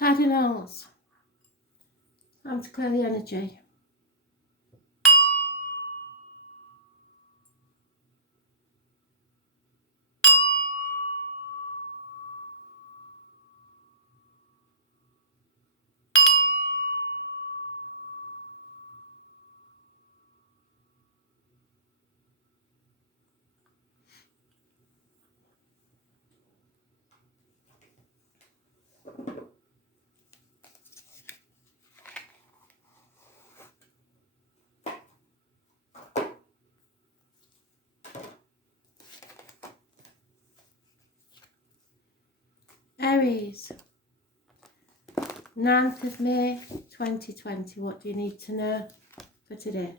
Cardinals, time to clear the energy. Aries, 9th of May 2020. What do you need to know for today?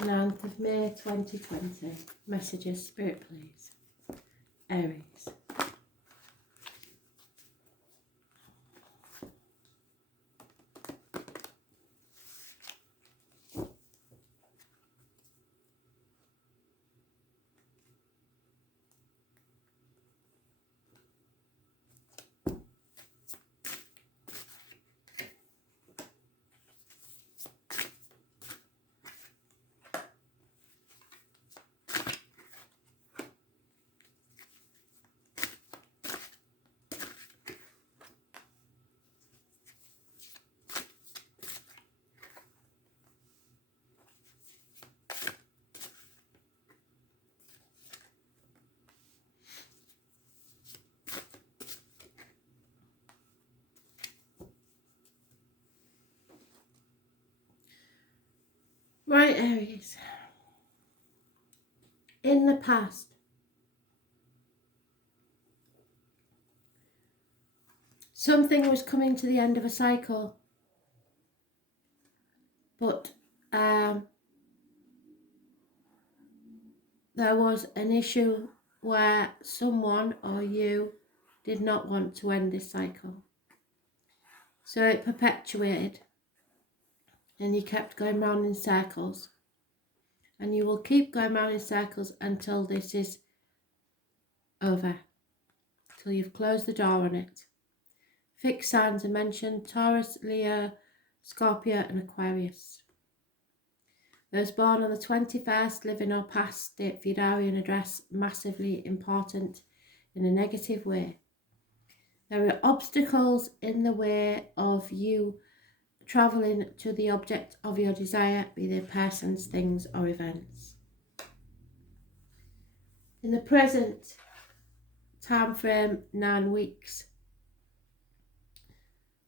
9th of May 2020. Messages, Spirit, please. Aries. Right, Aries. In the past, something was coming to the end of a cycle, but there was an issue where someone or you did not want to end this cycle. So it perpetuated and you kept going round in circles. And you will keep going round in circles until this is over, till you've closed the door on it. Fixed signs are mentioned: Taurus, Leo, Scorpio and Aquarius. Those born on the 21st, living or past, date for your diary and address, massively important in a negative way. There are obstacles in the way of you travelling to the object of your desire, be they persons, things or events. In the present time frame, 9 weeks,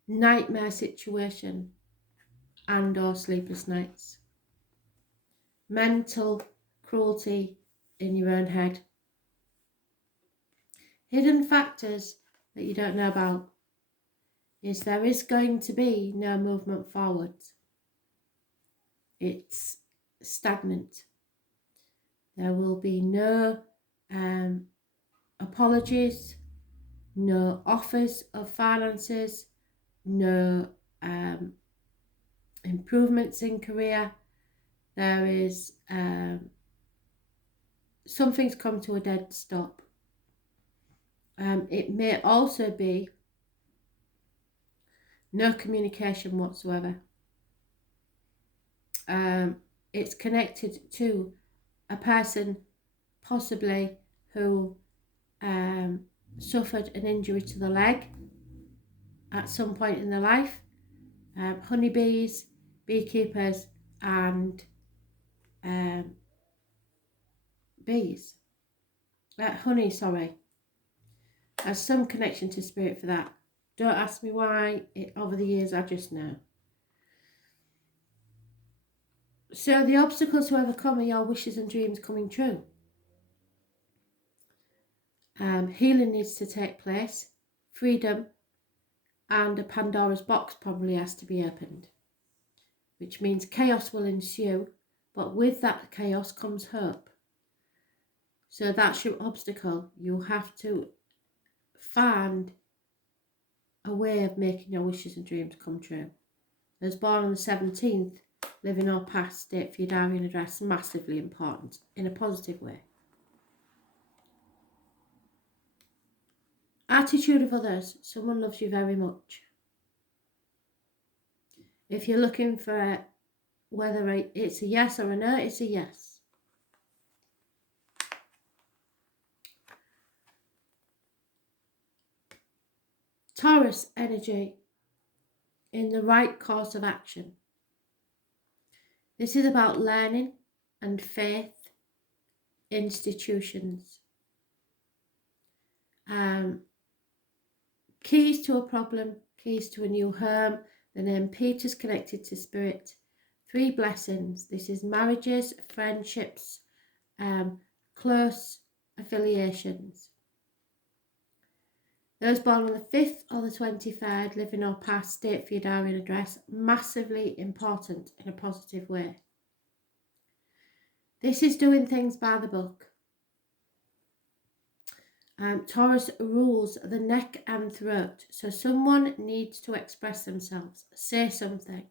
nightmare situation and or sleepless nights, mental cruelty in your own head, hidden factors that you don't know about. Is there is going to be no movement forward. It's stagnant. There will be no apologies, no offers of finances, no improvements in career. There is something's come to a dead stop. It may also be no communication whatsoever. It's connected to a person possibly who suffered an injury to the leg at some point in their life. Honeybees, beekeepers and bees. Honey, sorry. There's some connection to spirit for that. Don't ask me why. Over the years, I just know. So the obstacles to overcome are your wishes and dreams coming true. Healing needs to take place. Freedom and a Pandora's box probably has to be opened, which means chaos will ensue, but with that chaos comes hope. So that's your obstacle. You have to find a way of making your wishes and dreams come true. Those born on the 17th, living or past, date for your diary and address, massively important in a positive way. Attitude of others. Someone loves you very much. If you're looking for whether it's a yes or a no, it's a yes. Taurus energy in the right course of action. This is about learning and faith, institutions. Keys to a problem, keys to a new home. The name Peter's connected to spirit. 3 blessings. This is marriages, friendships, close affiliations. Those born on the 5th or the 23rd, living or past, state for your diary and address. Massively important in a positive way. This is doing things by the book. Taurus rules the neck and throat. So someone needs to express themselves, say something,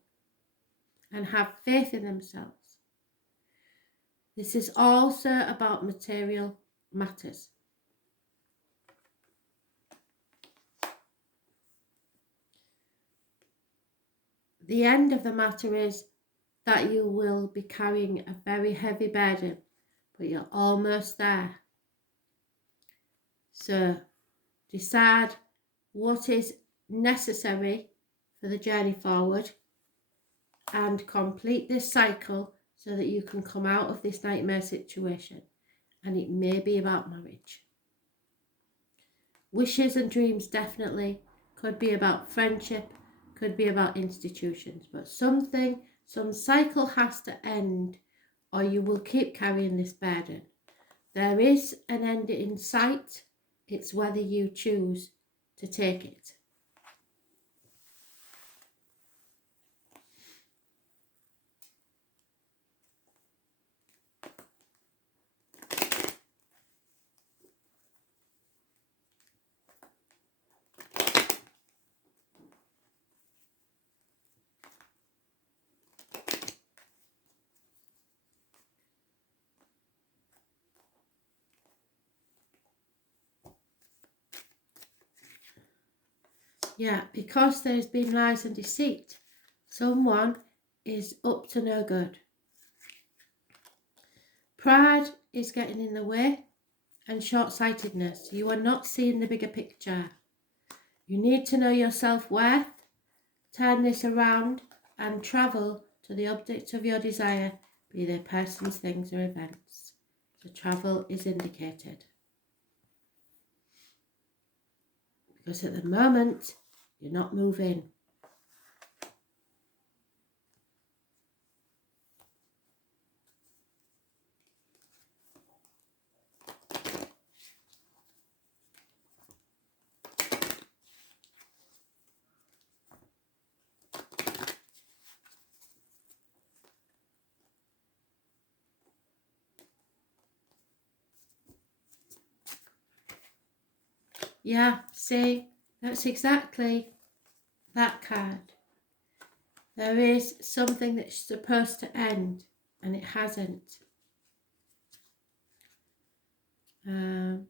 and have faith in themselves. This is also about material matters. The end of the matter is that you will be carrying a very heavy burden, but you're almost there. So decide what is necessary for the journey forward and complete this cycle so that you can come out of this nightmare situation. And it may be about marriage. Wishes and dreams definitely could be about friendship, could be about institutions, but some cycle has to end or you will keep carrying this burden. There is an end in sight. It's whether you choose to take it. Yeah, because there's been lies and deceit, someone is up to no good. Pride is getting in the way and short-sightedness. You are not seeing the bigger picture. You need to know your self-worth, turn this around and travel to the object of your desire, be they persons, things or events. So travel is indicated. Because at the moment, you're not moving. Yeah, see, that's exactly that card. There is something that's supposed to end and it hasn't. The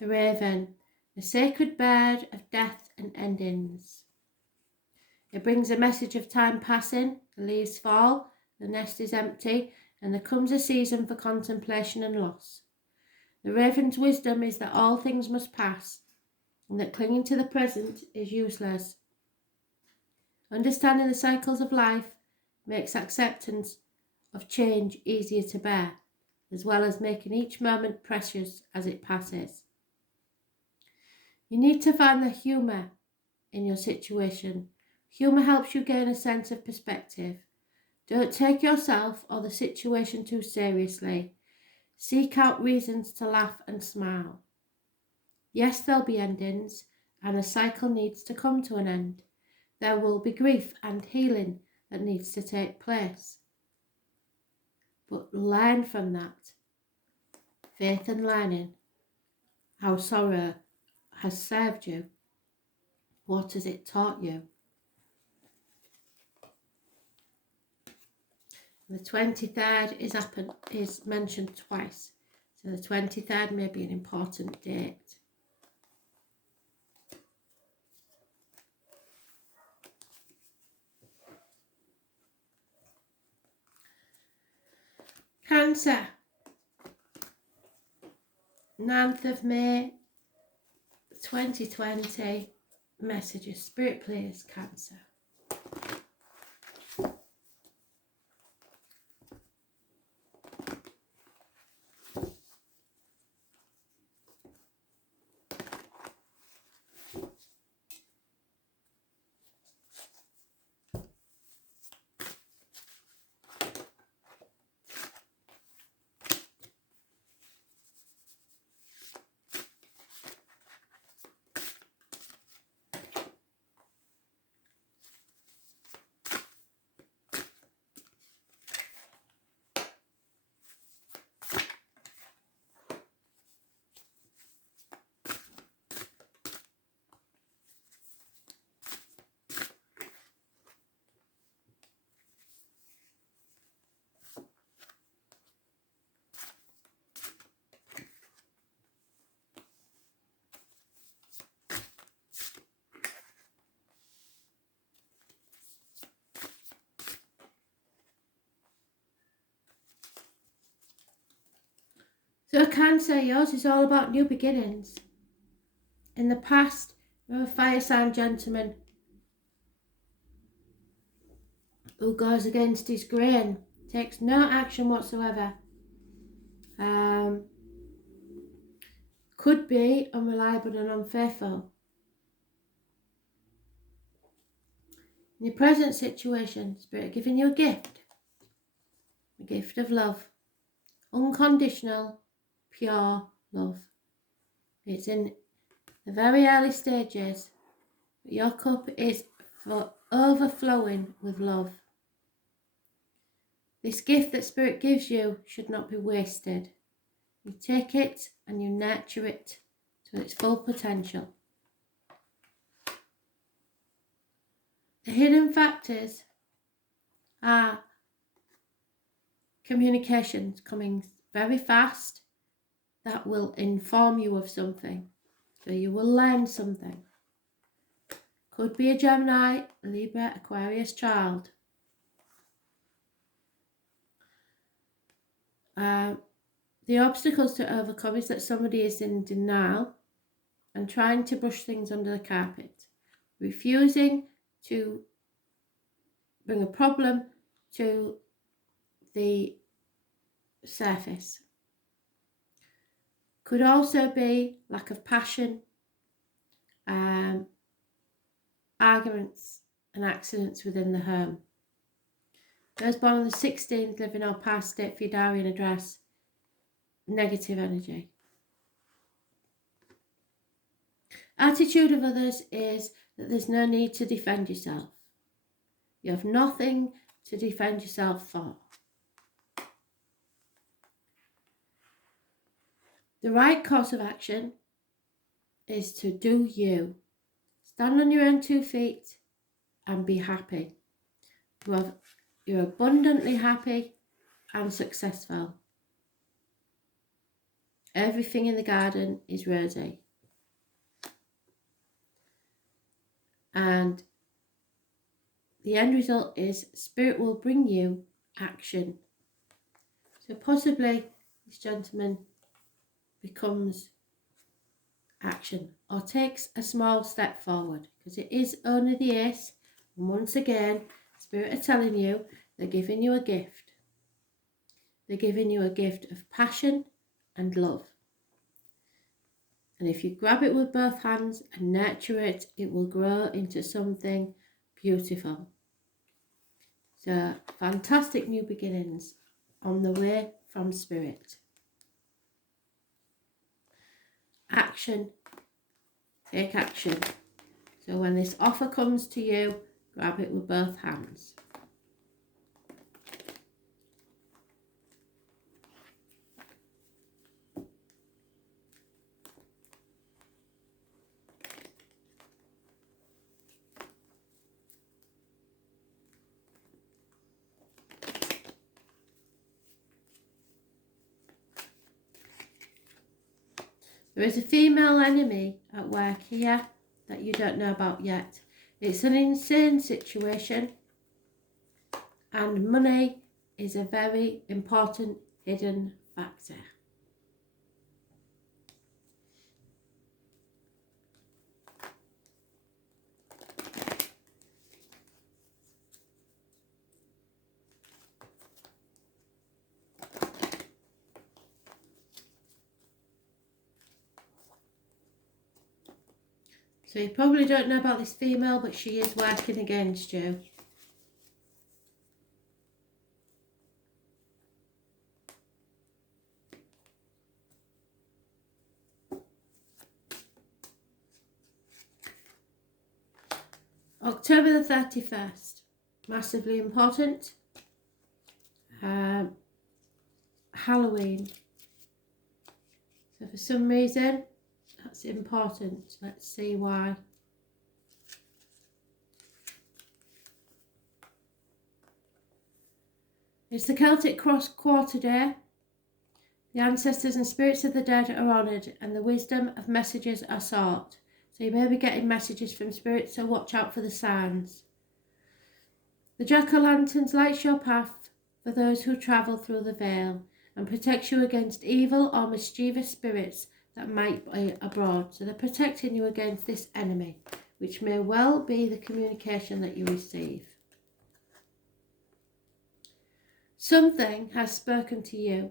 Raven, the sacred bird of death and endings. It brings a message of time passing, the leaves fall, the nest is empty, and there comes a season for contemplation and loss. The Raven's wisdom is that all things must pass, and that clinging to the present is useless. Understanding the cycles of life makes acceptance of change easier to bear, as well as making each moment precious as it passes. You need to find the humour in your situation. Humour helps you gain a sense of perspective. Don't take yourself or the situation too seriously. Seek out reasons to laugh and smile. Yes, there'll be endings, and a cycle needs to come to an end. There will be grief and healing that needs to take place. But learn from that. Faith and learning. How sorrow has served you. What has it taught you? The 23rd is mentioned twice. So the 23rd may be an important date. Cancer, 9th of May 2020, messages, Spirit please, Cancer. So Cancer, yours is all about new beginnings. In the past, you're a fire sign gentleman who goes against his grain, takes no action whatsoever. Could be unreliable and unfaithful. In your present situation, Spirit giving you a gift of love, unconditional, pure love. It's in the very early stages, but your cup is for overflowing with love. This gift that Spirit gives you should not be wasted. You take it and you nurture it to its full potential. The hidden factors are communications coming very fast that will inform you of something. So you will learn something. Could be a Gemini, Libra, Aquarius child. The obstacles to overcome is that somebody is in denial and trying to brush things under the carpet, refusing to bring a problem to the surface. Could also be lack of passion, arguments and accidents within the home. Those born on the 16th, living or past, state for your diary and address, negative energy. Attitude of others is that there's no need to defend yourself. You have nothing to defend yourself for. The right course of action is to do you. Stand on your own 2 feet and be happy. You're abundantly happy and successful. Everything in the garden is rosy. And the end result is Spirit will bring you action. So possibly this gentleman becomes action or takes a small step forward, because it is only the Ace. And once again, Spirit are telling you they're giving you a gift. They're giving you a gift of passion and love. And if you grab it with both hands and nurture it, it will grow into something beautiful. So, fantastic new beginnings on the way from Spirit. Action. Take action. So when this offer comes to you, grab it with both hands. There is a female enemy at work here that you don't know about yet. It's an insane situation, and money is a very important hidden factor. So you probably don't know about this female, but she is working against you. October the 31st, massively important. Halloween. So for some reason, that's important. Let's see why. It's the Celtic Cross Quarter Day. The ancestors and spirits of the dead are honoured and the wisdom of messages are sought. So you may be getting messages from spirits, so watch out for the signs. The jack-o'-lanterns lights your path for those who travel through the veil and protects you against evil or mischievous spirits that might be abroad. So they're protecting you against this enemy, which may well be the communication that you receive. Something has spoken to you,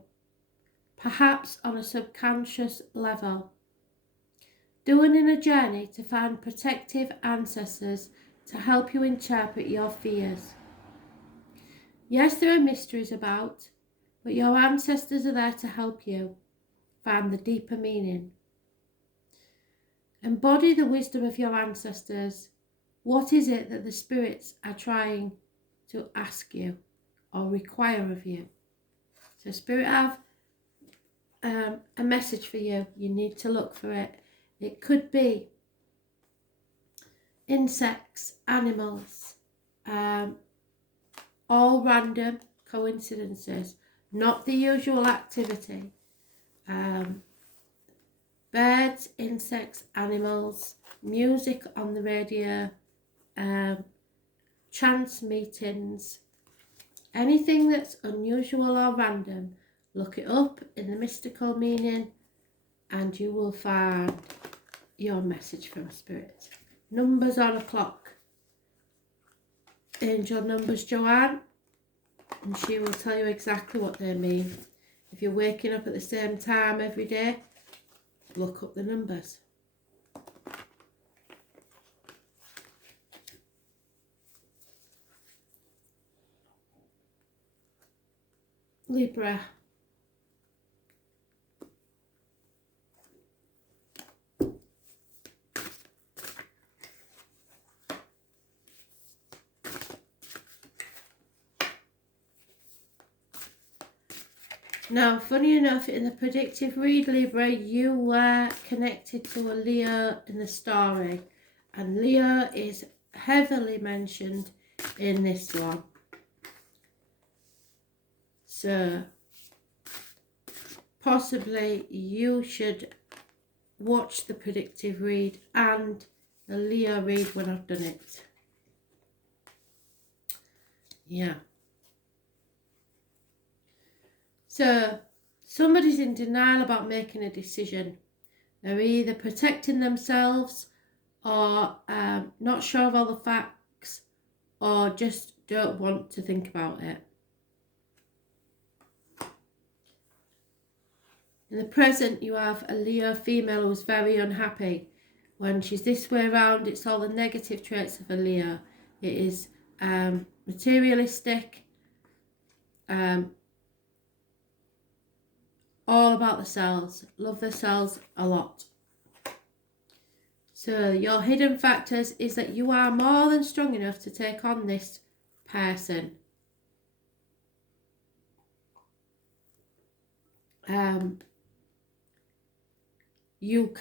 perhaps on a subconscious level. Doing a journey to find protective ancestors to help you interpret your fears. Yes, there are mysteries about, but your ancestors are there to help you find the deeper meaning. Embody the wisdom of your ancestors. What is it that the spirits are trying to ask you or require of you? So spirit have a message for you. You need to look for it. It could be insects, animals, all random coincidences, not the usual activity. Birds, insects, animals, music on the radio, chance meetings, anything that's unusual or random. Look it up in the mystical meaning and you will find your message from spirit. Numbers on a clock. Angel numbers Joanne, and she will tell you exactly what they mean. If you're waking up at the same time every day, look up the numbers. Libra. Now, funny enough, in the predictive read, Libra, you were connected to a Leo in the story. And Leo is heavily mentioned in this one. So, possibly you should watch the predictive read and the Leo read when I've done it. Yeah. So, somebody's in denial about making a decision. They're either protecting themselves or not sure of all the facts or just don't want to think about it. In the present, you have a Leo female who's very unhappy. When she's this way around, it's all the negative traits of a Leo. It is materialistic, all about the selves, love the selves a lot. So your hidden factors is that you are more than strong enough to take on this person. You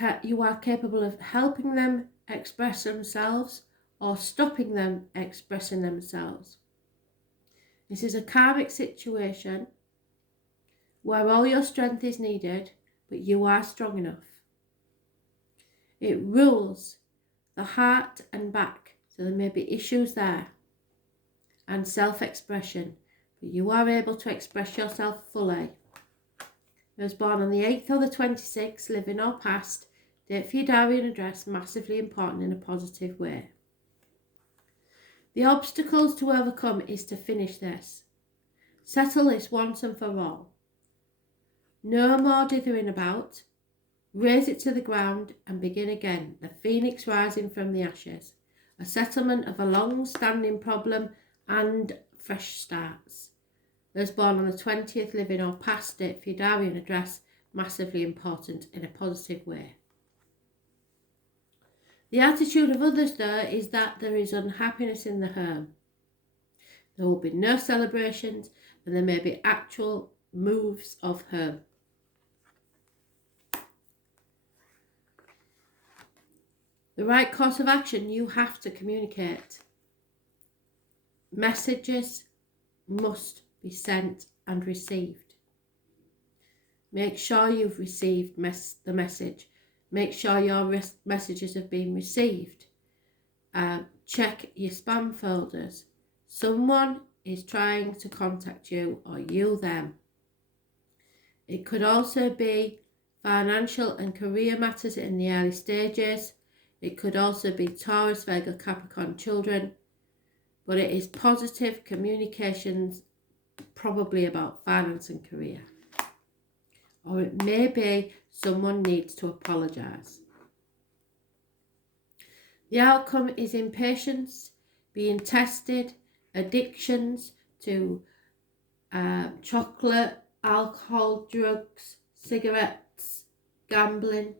are capable of helping them express themselves or stopping them expressing themselves. This is a karmic situation where all your strength is needed, but you are strong enough. It rules the heart and back, so there may be issues there, and self-expression, but you are able to express yourself fully. Those born on the 8th or the 26th, living or past, date for your diary and address, massively important in a positive way. The obstacles to overcome is to finish this. Settle this once and for all. No more dithering about. Raise it to the ground and begin again, the phoenix rising from the ashes. A settlement of a long-standing problem and fresh starts. Those born on the 20th, living or past, date for your diary and address, massively important in a positive way. The attitude of others, though, is that there is unhappiness in the home. There will be no celebrations and there may be actual moves of home. The right course of action, you have to communicate. Messages must be sent and received. Make sure you've received the message. Make sure your messages have been received. Check your spam folders. Someone is trying to contact you or you them. It could also be financial and career matters in the early stages. It could also be Taurus, Virgo, Capricorn children. But it is positive communications, probably about finance and career. Or it may be someone needs to apologise. The outcome is impatience, being tested, addictions to chocolate, alcohol, drugs, cigarettes, gambling,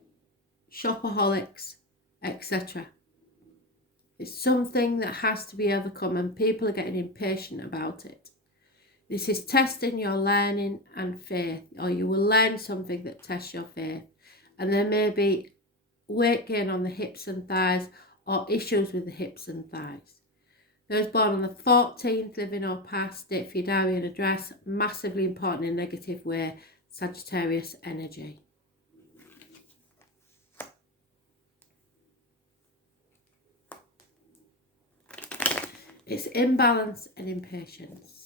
shopaholics, etc. It's something that has to be overcome and people are getting impatient about it. This is testing your learning and faith, or you will learn something that tests your faith. And there may be weight gain on the hips and thighs or issues with the hips and thighs. Those born on the 14th, living or past, date for your diary and address, massively important in a negative way, Sagittarius energy. It's imbalance and impatience.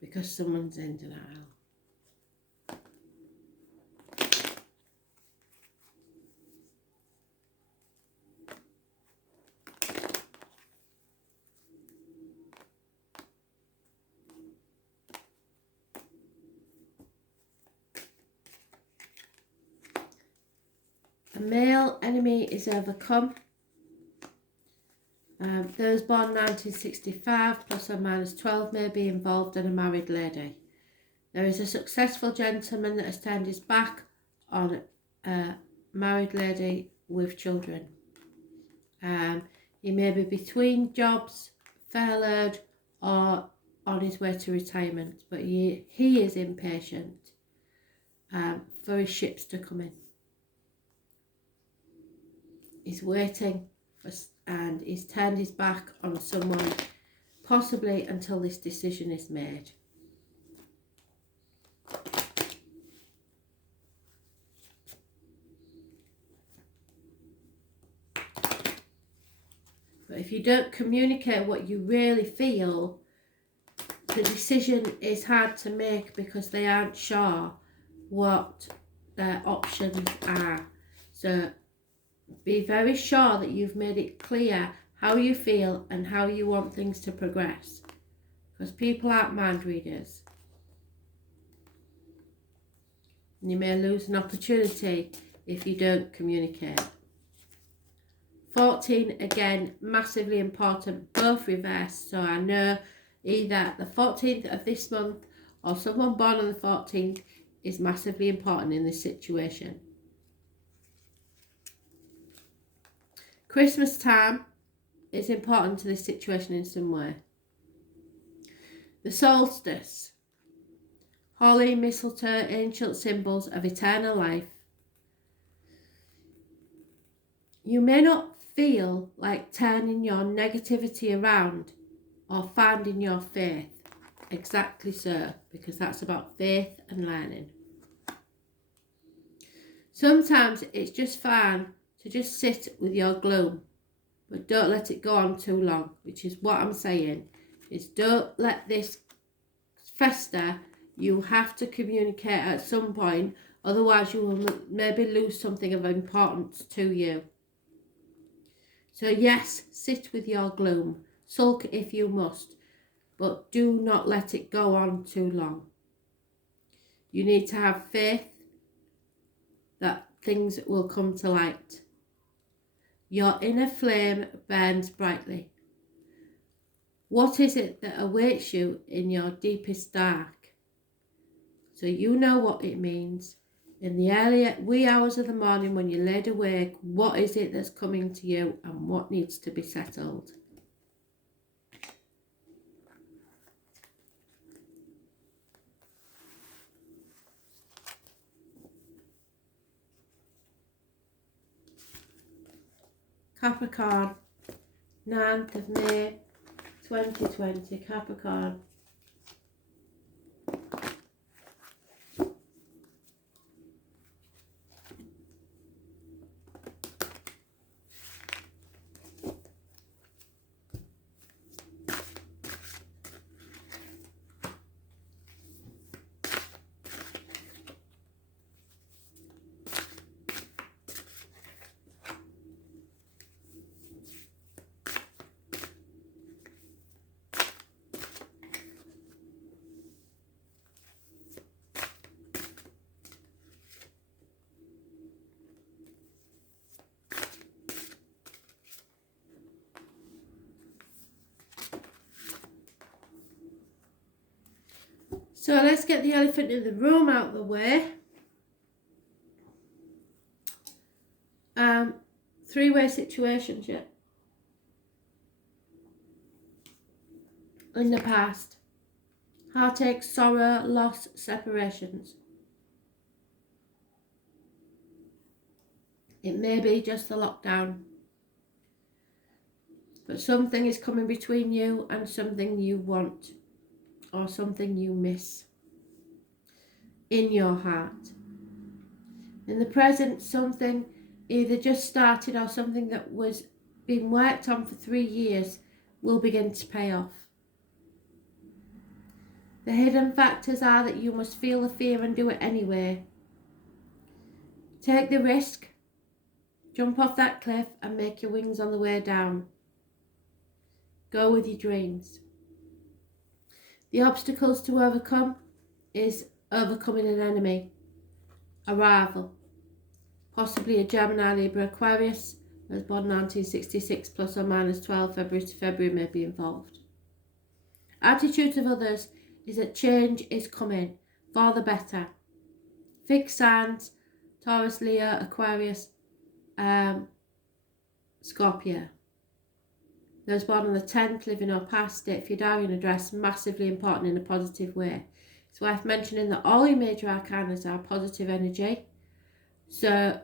Because someone's in denial. A male enemy is overcome. Those born 1965 plus or minus 12 may be involved in a married lady. There is a successful gentleman that has turned his back on a married lady with children. He may be between jobs, furloughed, or on his way to retirement, but he is impatient for his ships to come in. He's waiting and he's turned his back on someone, possibly until this decision is made. But if you don't communicate what you really feel, the decision is hard to make because they aren't sure what their options are. So be very sure that you've made it clear how you feel and how you want things to progress. Because people aren't mind readers. And you may lose an opportunity if you don't communicate. 14, again, massively important, both reversed. So I know either the 14th of this month or someone born on the 14th is massively important in this situation. Christmas time is important to this situation in some way. The solstice. Holly, mistletoe, ancient symbols of eternal life. You may not feel like turning your negativity around or finding your faith. Exactly so, because that's about faith and learning. Sometimes it's just fine to just sit with your gloom, but don't let it go on too long, which is what I'm saying. is don't let this fester. You have to communicate at some point, otherwise you will maybe lose something of importance to you. So yes, sit with your gloom, sulk if you must, but do not let it go on too long. You need to have faith that things will come to light. Your inner flame burns brightly. What is it that awaits you in your deepest dark? So you know what it means. In the early wee hours of the morning when you're laid awake, what is it that's coming to you and what needs to be settled? Capricorn, 9th of May 2020, Capricorn. So let's get the elephant in the room out of the way. Three-way situationship in the past. Heartache, sorrow, loss, separations. It may be just the lockdown, but something is coming between you and something you want or something you miss in your heart. In the present, something either just started or something that was being worked on for 3 years will begin to pay off. The hidden factors are that you must feel the fear and do it anyway. Take the risk, jump off that cliff and make your wings on the way down. Go with your dreams. The obstacles to overcome is overcoming an enemy, a rival, possibly a Gemini, Libra, Aquarius, was born 1966 plus or minus 12 February to February may be involved. Attitudes of others is that change is coming for the better. Fixed signs, Taurus, Leo, Aquarius, Scorpio. Those born on the 10th, living or past, date for your diary and address, massively important in a positive way. It's worth mentioning that all your major arcana are positive energy. So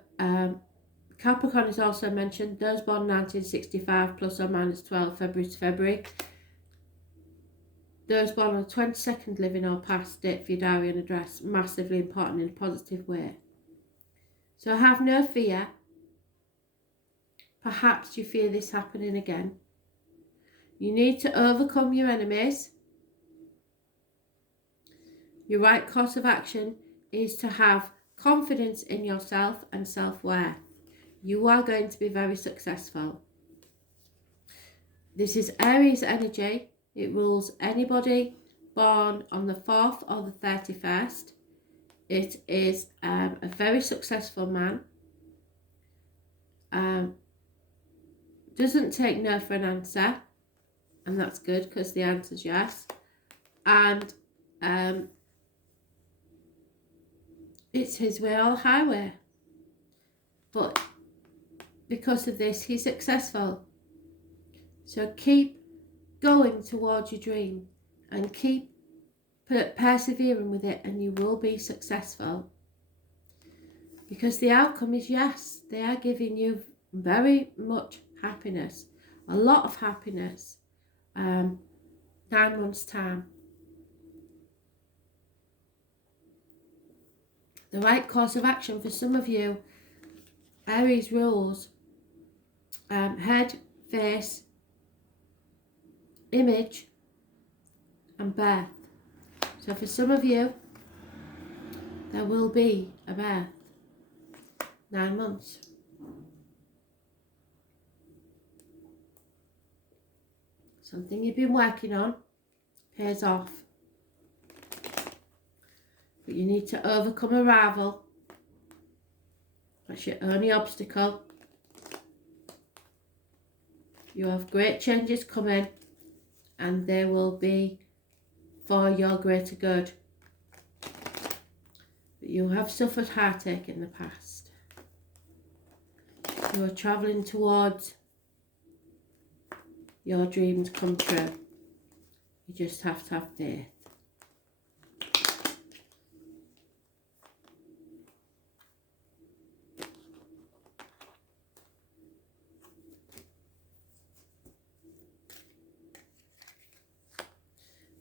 Capricorn is also mentioned. Those born 1965 plus or minus 12 February to February. Those born on the 22nd, living or past, date for your diary and address, massively important in a positive way. So have no fear. Perhaps you fear this happening again. You need to overcome your enemies. Your right course of action is to have confidence in yourself and self-worth. You are going to be very successful. This is Aries energy. It rules anybody born on the 4th or the 31st. It is a very successful man. Doesn't take no for an answer. And that's good because the answer is yes. And it's his way or the highway. But because of this, he's successful. So keep going towards your dream and keep persevering with it and you will be successful. Because the outcome is yes. They are giving you very much happiness. A lot of happiness. 9 months' time. The right course of action for some of you, Aries rules head, face, image, and birth. So for some of you, there will be a birth. 9 months. Something you've been working on pays off. But you need to overcome a rival. That's your only obstacle. You have great changes coming, and they will be for your greater good. But you have suffered heartache in the past. You are travelling towards your dreams come true. You just have to have faith.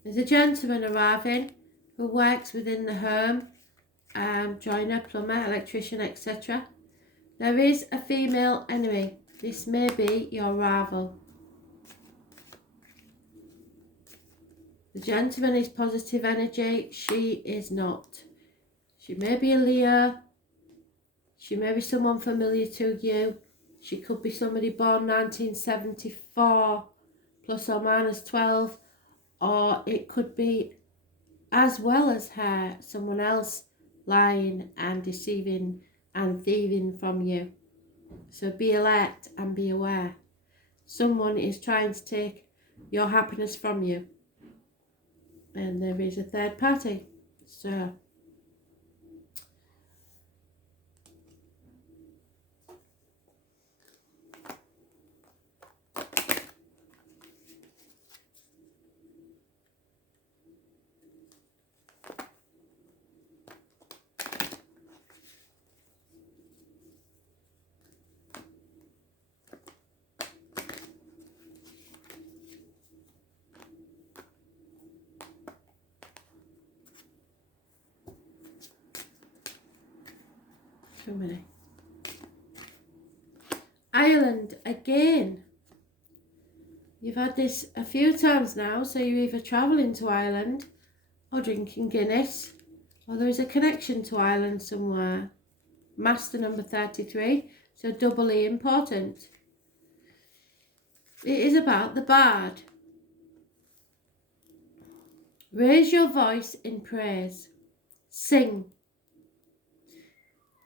There's a gentleman arriving who works within the home, joiner, plumber, electrician, etc. There is a female enemy. This may be your rival. The gentleman is positive energy. She is not. She may be a Leo. She may be someone familiar to you. She could be somebody born 1974 plus or minus 12. Or it could be, as well as her, someone else lying and deceiving and thieving from you. So be alert and be aware. Someone is trying to take your happiness from you. And there is a third party. So too many. Ireland again. You've had this a few times now, so you're either travelling to Ireland or drinking Guinness, or there is a connection to Ireland somewhere. Master number 33, so doubly important. It is about the bard. Raise your voice in praise. Sing.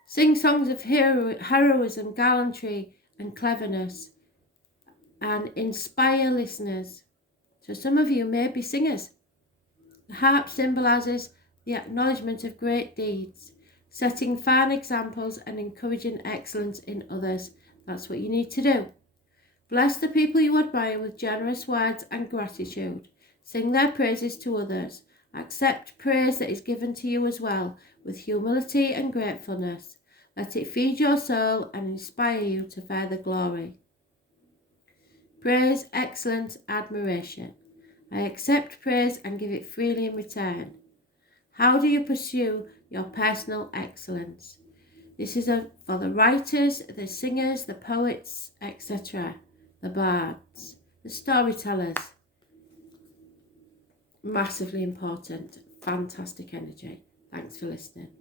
Sing songs of heroism, gallantry and cleverness, and inspire listeners. So some of you may be singers. The harp symbolises the acknowledgement of great deeds, setting fine examples and encouraging excellence in others. That's what you need to do. Bless the people you admire with generous words and gratitude. Sing their praises to others. Accept praise that is given to you as well, with humility and gratefulness. Let it feed your soul and inspire you to further glory. Praise, excellence, admiration. I accept praise and give it freely in return. How do you pursue your personal excellence? This is for the writers, the singers, the poets, etc., the bards, the storytellers. Massively important. Fantastic energy. Thanks for listening.